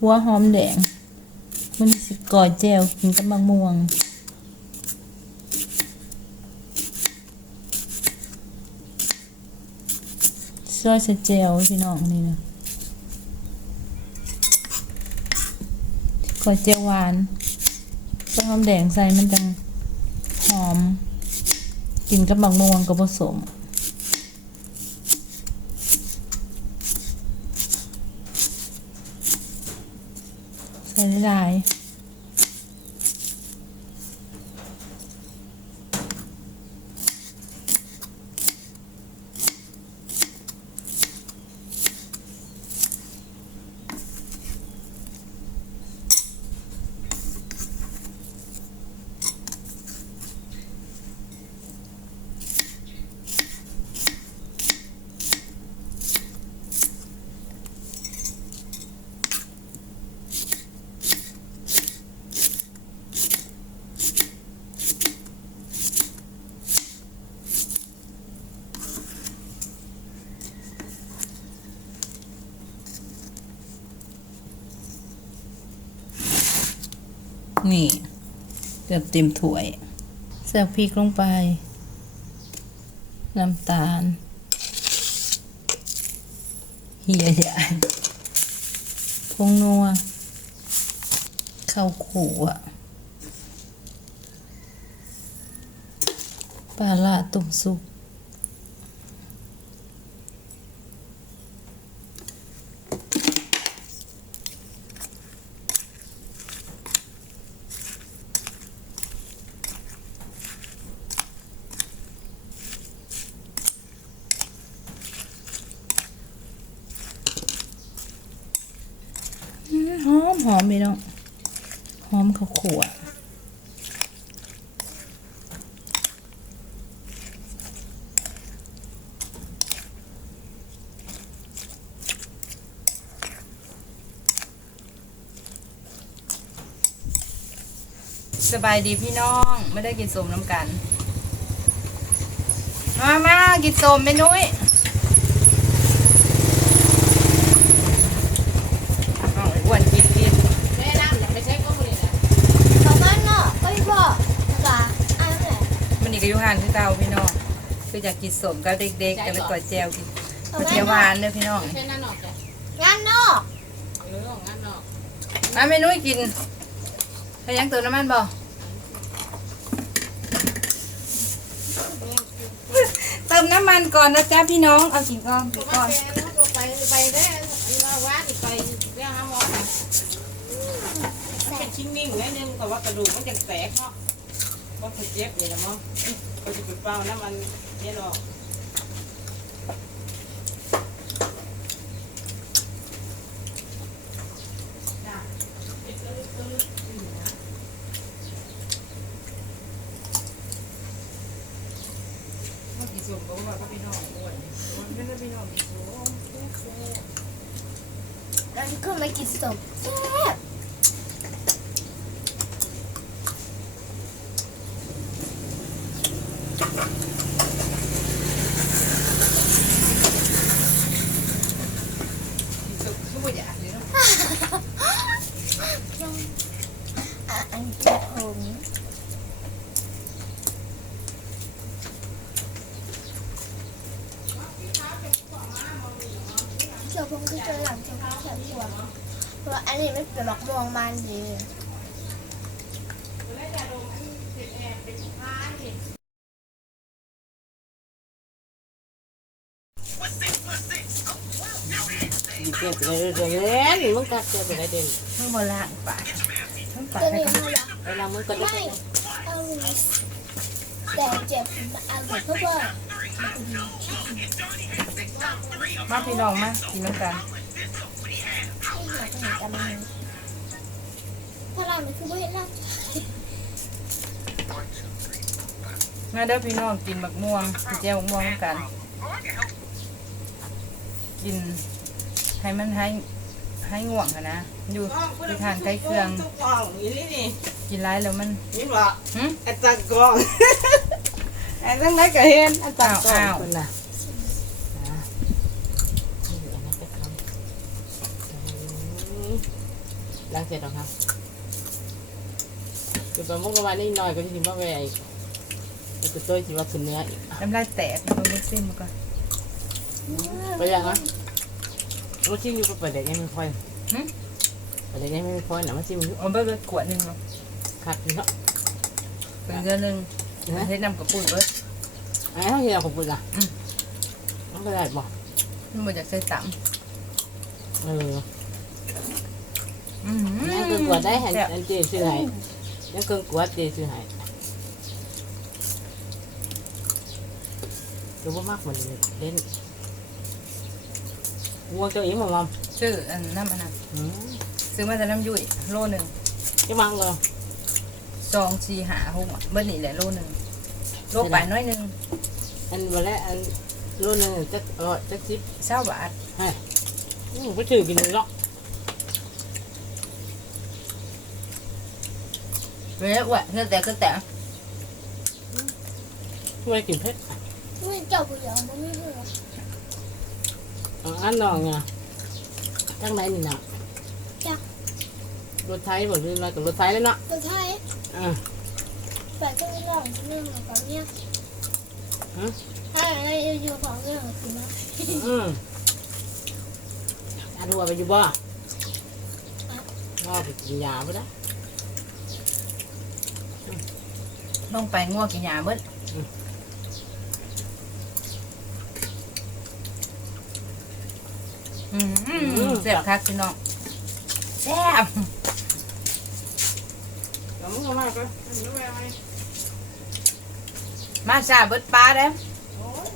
หัวหอมแดงมันสิก่อยแจวกินกับมะม่วงซอยส่แจวพี่น้องนี่นะก่อยแจวหวานใส่หอมแดงใส่มันจังหอม กินกับมะม่วงกับผสม หลายๆ นี่เกื อบเต็มถ้วยใส่พริกลงไป น้ำตาลเหี่ยใหญ่พงนัวข้าวขู่อะปลาละตุ่มซุป หอมหอมพี่น้องหอมข้าวคั่วสบายดีพี่น้องไม่ได้กินสมน้ำกัน มามากินสมเมนุ้ยเอาไอ้อ้วนกินกิน แม่น้ำอย่าไปใช้ก็มือนะ เขาบ้านเนาะเอ้ยบอกจ้าอ่านไหน มันนี่ก็อยู่ห่านคือเก่าพี่น้องคืออยากกินสมกับเด็กๆกันเลยก่อยแจวกินก๋วยเตี๋ยวหวานเด้อพี่น้องใช้นั่นออกจ้ะงานเนาะเออของนั่นออกมาเมนูกินให้ยังเติมน้ำมันบ่เติมน้ำมันก่อนนะจ๊ะพี่น้อง เอากินก่อนกินก่อนก็ไปไปได้มาวัดไปเรื่องห้ามอสเป็นชิ้นนิ่งนิดนึงแต่ว่ากระดูกมันยังแตกเนาะ ว่าเจ็บเลยนะมั้งก็จะไปเป้าน้ำมันเนี่ยหรอกมากินสมก็ว่าพี่น้องอ้วนไม่ได้พี่น้องกินสมเราจะขึ้นมากินสมแซ่บ กินสมคือบ่อยากเลยเนาะ อะอัน จะผมเจ้าพงคือเจอหลังเจ้าพงแฉบหัวเพราะอันนี้ไม่เป็นหมอกมองมันดีดีเจ็บเลยเดี๋ยวเล่นมึงกัดเจ็บไปได้เด่นเมื่อโบราณปากทั้งปากตัวให้นี้กับให้ เวลามึงกัดได้ไม่เอาแต่เจ็บอันเจ็บเพื่อเพื่อมาพี่น้องมากินน้ำกันที่หาตรงไหนกันพลังมันคือไม่เห็นเรามาเด้อพี่น้องกินบักม่วงกินแจ่วบักม่วงกัน กินให้มันให้ให้ง่วงอะนะ อยู่อยู่ทานใกล้เครื่อง กอ่องอีนี่นี่กินร้ายแล้วมันนี่บ่หึไอ้ตากล้อง ไอ้ทั้งนั้นก็เห็นไอ้ตากล้องอ้าวคนน่ะล้างเสร็จแล้วครับคือประมุกประมาณนี้หน่อยก็จะกินว่าแหวอีกมันจะตัวจีว่าขึ้นเนื้ออีกน้ำลายแตกมันไม่ซิมก่อนไปยังอะรสชิมอยู่เปิดเด็กยังไม่ค่อยหึเปิดเด็กยังไม่ค่อยนะมาชิมอยู่เอาไปเลยขวดหนึ่งเนาะ ขัดอยู่เนาะเป็นเดือนหนึ่งนะเฮ็ดน้ำกระปุกเบิดไอ้เท่าที่เราขอบคุณอะอืมมันก็ได้บอกมันบ่อยากใส่ต่เออำอืมยังเกินกว่าได้เห็นแซ่บอันเจซื้อให้ยังเกินกว่าเจซื้อให้ดูว่ามากเหมือนเล่นวัวเจ้าอีหมอมอมซื้ออันน้ำอันนั้นอืมซื้อมาแต่น้ำยุ่ยโลหนึ่งจะมังเลย ซองชีหาหงเบิดนี่แหละโลหนึ่งโลไปน้อยหนึ่งอันวันแรกอันรุ่นนึงจักเออจักซิปเศร้าบาทอืมไปถือกินเนาะเว้ยอ้วนเนื้อแต่ก็แต่ไม่กินเผ็ดไม่เจ้าผู้เดียวมันไม่เหรออ่าอันนองไงจังไหนนี่นะรถไทยบอกเรื่องอะไรกับรถไทยเลยเนาะตัวไทย อ่าแปดก็ไม่ลองเรื่องของเนี่ยฮะถ้าอะไรอยู่ของเรื่องคือนะอืมอาทัวไปอยู่บ่บ่ไปกินยาไปนะลงไปงัวกินยาเบิดอืมแซ่บคักพี่น้องแซ่บเดี๋ยว มึงเอามาไปเดี๋ยวแม่ให้มาซาเบิดปลาเด้อโอ้ย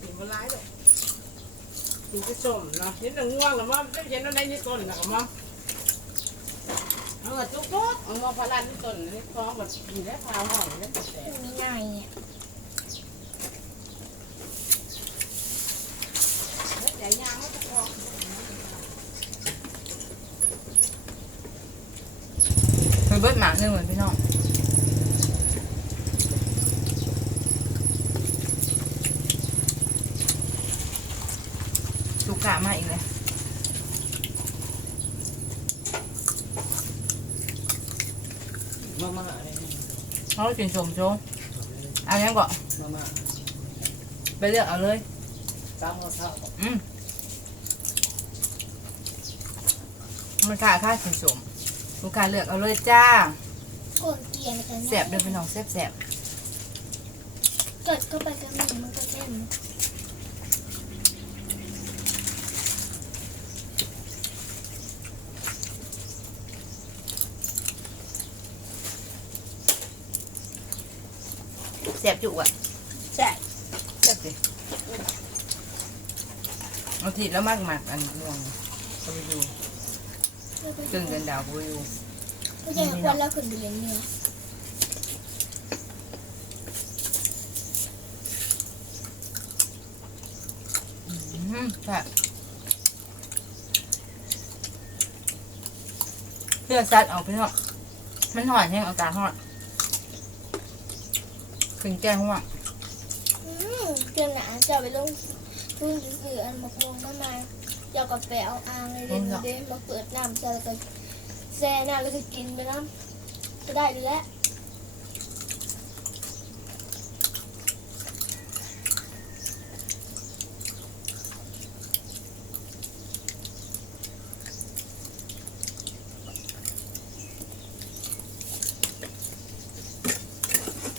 กินบนร้ายเลยกินจะส้มเนาะเห็นแต่ง่วงกับว่าไม่เห็นอะไรในต้นนะกับว่าเอามาจุกจุกเอามาพลันต้นนี่คล้องแบบกินได้พาห้องนี่แต่มีไงอะ แต่ยางมันจะออก ไป เบิดหมากหนึงเหมือนพี่น้องสุกามาอีกเลยมามาอะไรเขากินสมโชงเอายังก่อนมามาไปเลือกเอาเลยตามข้าวเช้าอืมมันค่าค่ากินสม ลูกค้าเลือกเอาเลยจ้ากดเกียร์กันแสบเด้อพี่น้องแสบแสบเกิดก็ไปกันหนึ่งมันก็เต้นแสบจุกอะใช่แสบสิเอาทีแล้วมากมากอันน่วงก็ไปดู ตึงเดินดาวก็ไปดูก็จะวันแล้วขึ้นไปเลี้ยงเนื้ออืมแบบเพื่อซัดออกพี่น้องมันหอนแห้งอากาศหอนขึ้นแก้งห่วงอืมเจ้าหนาจะไปลงทุนซื้ออันมะม่วงมามา เจ้าก็ไปเอาอ่างเลยเด่นเด่นมาเปิดน้ำใส่แล้วก็แช่น้ำแล้วก็กินไปน้ำก็ได้เลยแหละ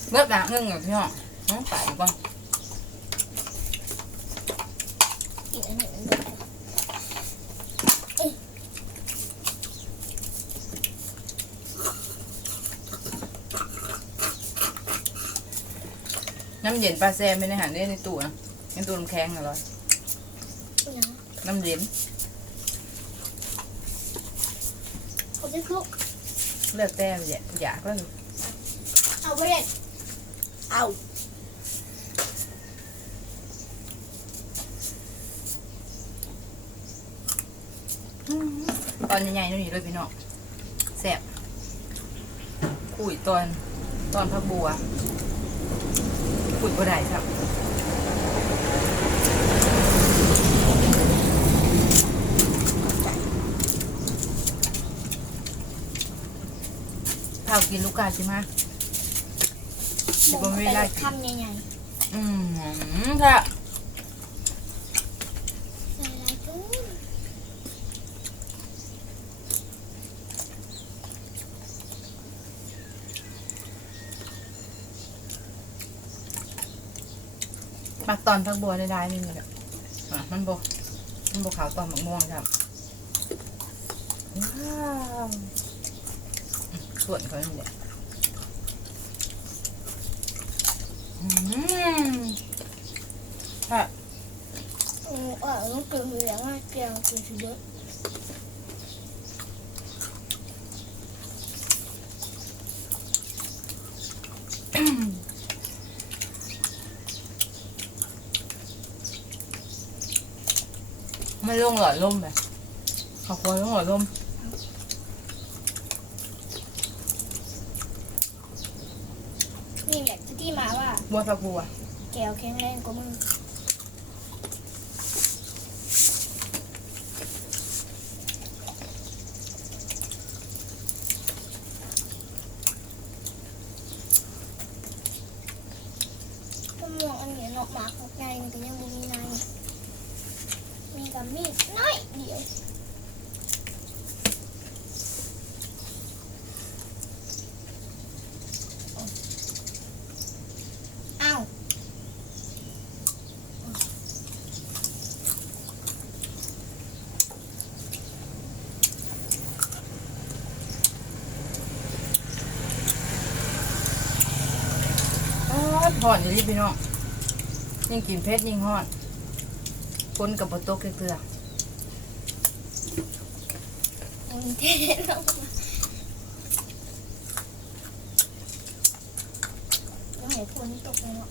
เบิดหนักนึงอะพี่น้องน้องไปก่อน กินอันนี้มันได้ น้ำ เย็นปลาแซ่ไม่ได้หันได้ในตู้นะในตู้น้ำแข็งเหรอก็ยังน้ำเย็นเขาจะคลุกเลือกแต่เย็นอยากแล้วเอาไปเด็ดเอาตอนใหญ่ๆนู่นนี่เลยพี่น้องแซ่บคุยตอนตอนพักบัวุ่นบ่ได้ครับเผากินลูกกาใช่ไหมหมูแต่ละคำใหญ่อืมถ้า ตอนพักบัวได้ได้นี่เลยอะมันบกมันบกขาวตอนมะม่วงครับว้าวส่วนเขาเนี่ยอืมค่ะโอ้อะต้องเกิดเหลืองอะแกงกินสิเยอะ ไม่ลงหลอดลมเลยขอบคุณลงหลอดลมนี่แหละที่มาว่าบัวผักบัวแก้วแข็งแรงกว่ามึงมะม่วงอันนี้เนาะหมากของไงมันก็ยังบ่มีในมี กับมีดน้อยเดียวอ้าวอ๋อห่อนอยู่ที่พี่น้องยิ่งกินเพชรยิ่งห่อน คนกับปโต๊ะเกลือมันเทลงมายังเห็นฝนตกลยเนาะ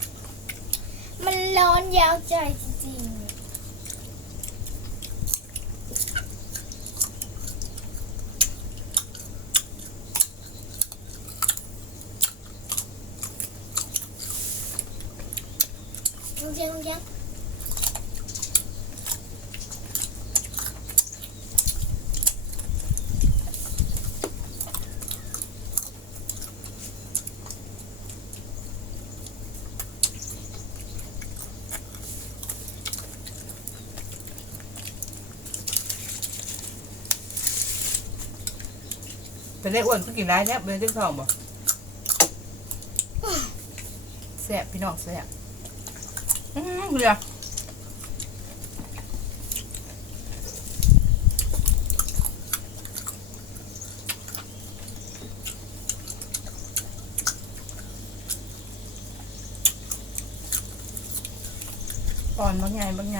มันร้อนยาวใจจริงๆลุงยงลุงเจียง เป็นเล็กอ้วนก็กินได้แล้วเป็นเล็กทองบ่แซ่บพี่น้องแซ่บอืมเรือตอนบางไงบางไง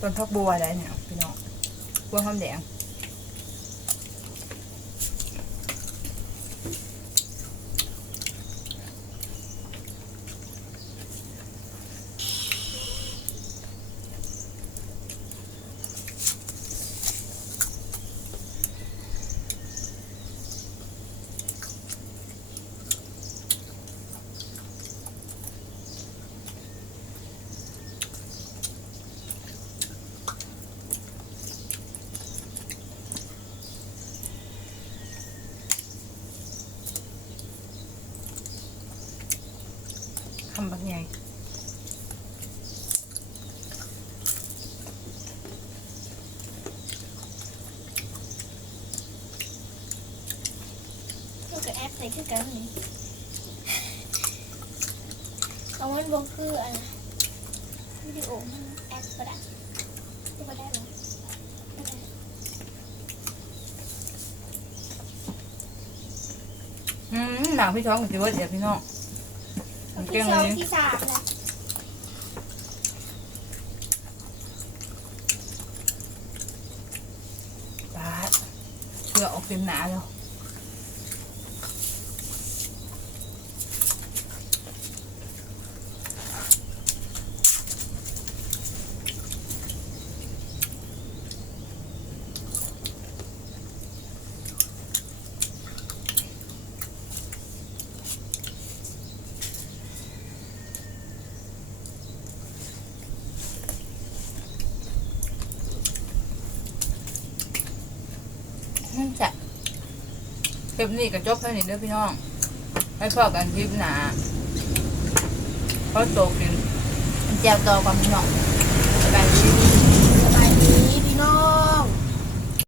ตอนพักบัวอะไรเนี่ยพี่น้องบัวหอมแดง คำบางไงมันก็แอปใส่คือกันนี่เอามันบอกคืออะไรวิดีโอมันแอปก็ได้ก็ได้หรอไม่ได้อืมหนังพี่ท้องกับจิ๋วเดี๋ยวพี่น้อง มันเก่ที่งสเลองยที่สามนะปาดเชื่อออกเต็มหนาแล้ว คลิปนี้ก็จบแค่นี้เด้อพี่น้องให้พอกันคลิปหนาเพราะโตกินแจวตอความพี่น้องการชิต